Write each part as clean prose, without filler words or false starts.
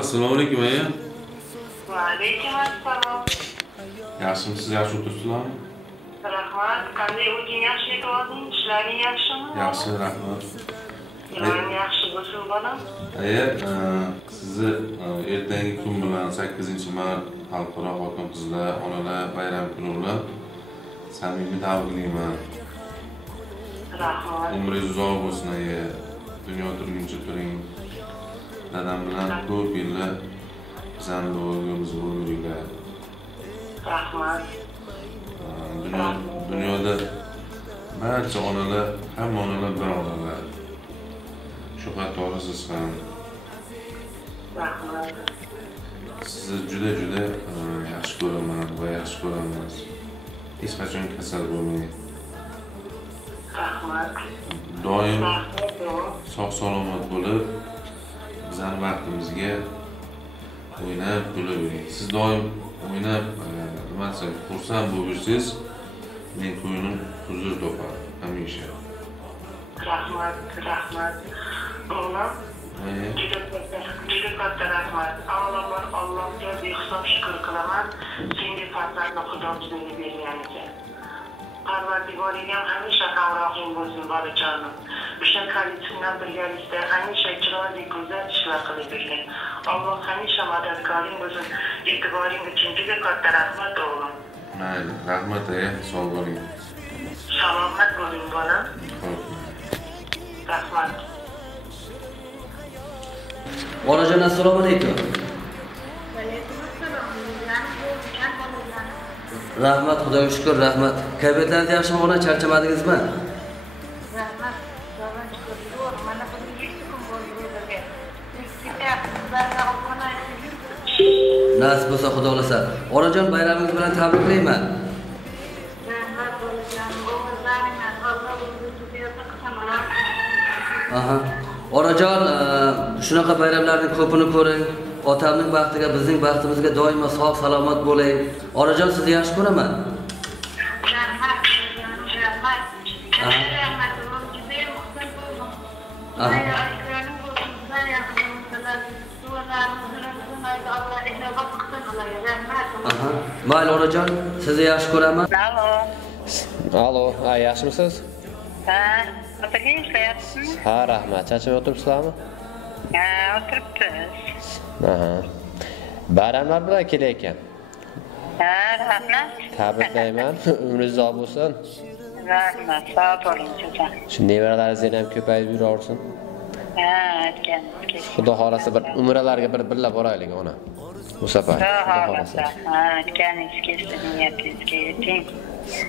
assalomu alaykum aya. Va alaykum assalom. Yaxshimisiz, yaxshi o'tiribsizlarmi? Rahmat. Qanday o'zing yaxshi etvording? Ishlaring yaxshimi? Yaxshi, rahmat. Iloying yaxshi bo'lsin bolam. Aya, sizni ertangi kun bilan 8-mart Xalqaro xotin-qizlar onalar bayrami kuni bilan samimiy tabriklayman. Rahmat. Umringiz uzoq bo'lsin aya. Dunyo turguncha turing. Dadam bilan ko'p yillar bizani o'rgimiz bo'ldinglar. Rahmat. Dunyoda barcha onalar, hamma onalar bir onalar. Shu qatori siz ham. Rahmat. Sizni juda yaxshi ko'raman va yaxshi ko'ramiz. Hech qachon kasal bo'lmang. Rahmat. Doim sog' salomat bo'lib, bizning vaqtimizga o'ynab kulib yuring. Siz doim o'ynab, nima desam, xursand bo'lib yursangiz, men ko'nglim huzur topadi hamisha. Rahmat. O'g'lim, juda katta rahmat. Avvalambor Allohga behisob shukr qilaman. Senga farzandni Xudo bizga berganiga. Parvardigoring ham hamisha hamrohing bo'lsin bolajonim. O'sha koalitsiya bilan birgalikda hamisha chiroyli go'zal ishlar qilib yurgin. Alloh hamisha madadkoring bo'lsin. E'tiboring uchun juda katta rahmat o'g'lim. Mayli, rahmat aya, sog' bo'ling. Salomat bo'ling bolam. Rahmat. Onajon, assalomu alaykum. Rahmat, Xudoga shukr, rahmat. Kayfiyatlaringiz yaxshimi, ona? Charchamadingizmi? Rahmat. Xudoga shukr. Mana bu 2 kun bo'ldi yerga. Nasib bo'lsa, Xudo xolasa. Onajon, bayramingiz bilan tabriklayman. Rahmat bo'lajon. O'g'izlaringdan Alloh o'zi qilsin. Aha. Onajon, shunaqa bayramlarning ko'pini ko'ring. Otamning baxtiga, bizning baxtimizga doimo sog' salomat bo'ling. Onajon, sizni yaxshi ko'raman. Rahmat. Aha. Mayli onajon, sizni yaxshi ko'raman. Alo, yaxshimisiz? Ha, o'tirgan ishlayapsizmi? Ha, rahmat. Charchab o'tiribsizlarmi? Ha, o'tiribmiz. Aha. Bayramlar bilan kelayotgan. Ha, rahmat. Tabriklayman. Umringiz uzoq bo'lsin. Rahmat, sog' bo'ling cho'chan. Shu nevaralaringiz ham ko'payib yuraversin. Ha, aytgan. Xudo xolasa bir umralarga birga boraylik ona. Bu safar. Xudo xolasa. Ha, aytganingiz kelsa niyatingizga yeting.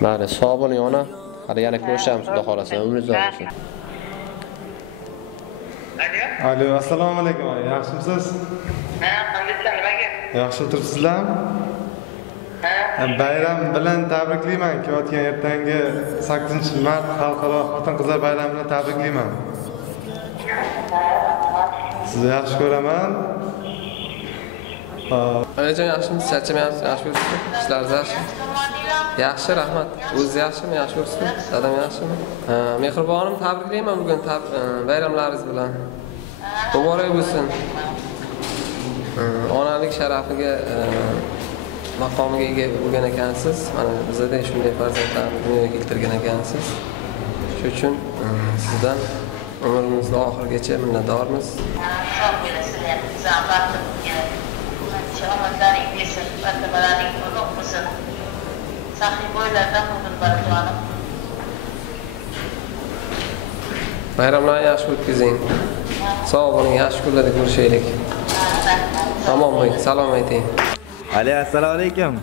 Mayli, sog' bo'ling ona. Hali yana ko'rishamiz, Xudo xolasa. Umringiz uzoq bo'lsin. Alo, assalomu alaykum. Yaxshimisiz? Ha, qandaysan, nimaga? Yaxshi o'tiribsizlarmi? Ha. Bayram bilan tabriklayman. Kelayotgan ertangi 8-mart Xalqaro xotin-qizlar bayrami bilan tabriklayman. Sizni yaxshi ko'raman. Onajon, yaxshimisiz? Charchamayapsiz? Yaxshi ko'ribsiz? Ishlaringiz yaxshimi? Yaxshi, rahmat. O'zingiz yaxshimi? Yaxshi ko'ribsiz? Dadam yaxshimi? Mehribonimni tabriklayman bugun bayramlaringiz bilan. Muborak bo'lsin. Onalik sharafiga, maqomiga ega bo'lgan ekansiz. Mana bizda shunday farzandlarni dunyoga keltirgan ekansiz. Shuning uchun sizdan umrimizning oxirigacha minnatdormiz. Sog' bo'lasizlar. Zahmatli omadlaring bersin, martabalaring ulug' bo'lsin. Saxiy bo'ylardan umr barajonim. Bayramlarni yaxshi o'tkazing. Sog' bo'ling, yaxshi kunlarda ko'rishaylik. Tamom bo'ling, salom ayting. Assalomu alaykum.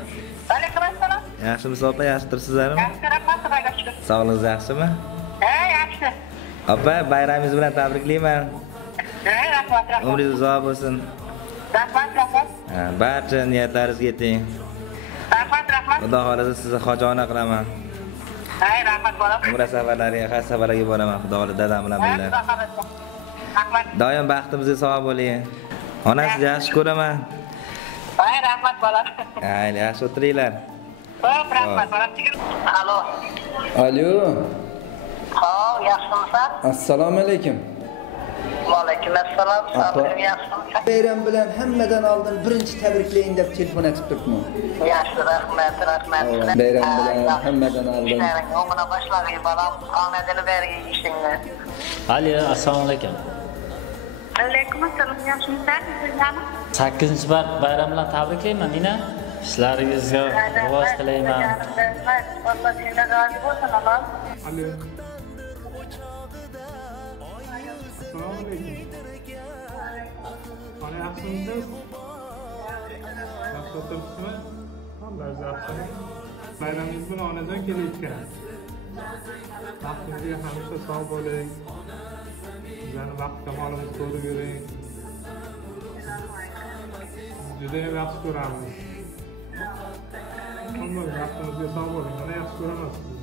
Alaykum assalom. Yaxshimisiz opa, yaxshi turibsizlarmi? Yaxshi, rahmat, xudoga shukr. Sog'lig'ingiz yaxshimi? Ha, yaxshi. Opa, bayramingiz bilan tabriklayman. Ha, rahmat. Umringiz uzoq bo'lsin. Rahmat. Barcha niyatlaringizga yeting. Rahmat. Xudo xolasa sizni xojona qilaman. Ha, rahmat bolam. Umra safarlariga, haj safarlariga boraman. Xudo xolasa dadam bilan birga. Rahmat. Doim baxtimizga sog' bo'ling. Onasizni yaxshi ko'raman. Ha, rahmat bolam. Mayli, yaxshi o'tiringlar. Xo'p, rahmat bolam. Alo. Alo. Xo'p, yaxshimisan? Assalomu alaykum. Aleyküm assalam. Sağolun, yaxshimisiz? Bayram bilan hammadan oldin birinchi tabriklayin deb telefon aytib turibman. Yaxshi, rahmat. Bayram bilan hammadan oldin. O'nguna boshlag'ay balam, omadini bergay ishingni. Ali, assalomu alaykum. Alaykum assalom, yaxshimisiz? Sizlarmi? 8-bayram bilan tabriklayman, Nina. Ishlaringizga rivoj tilayman. Alloh sendan rozi bo'lsin, amal. Ali. Assalomu alaykum. Ana yaxshimisiz? Yaxshi o'tiribsizmi? Alloh yaxshi. Bayramingiz bilan onajon kelayotgan. Baxtingizga hamisha sog' bo'ling. Bizlarni baxt kamolimizni ko'rib yuring. Juda ham yaxshi ko'ramiz. Alloh baxtimizga sog' bo'ling. Mana yaxshi ko'raman sizni.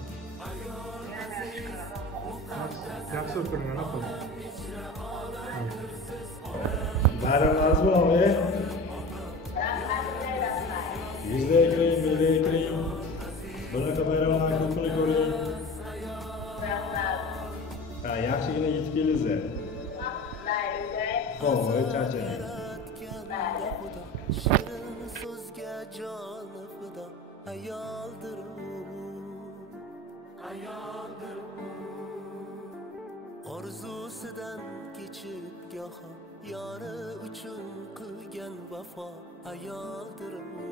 Yaxshi o'tiring, ana qo'l. Bayramlarimiz bilan yuzda kiring, mingda kiring. Bunaqa bayramlarni ko'pini ko'ring. Yaxshigina yetib kelingizlar. Qo'y, charchang. Shirin so'zga joni fido ayoldir u. Orzusidan kechib goho yori uchun qilgan vafo ayoldir u.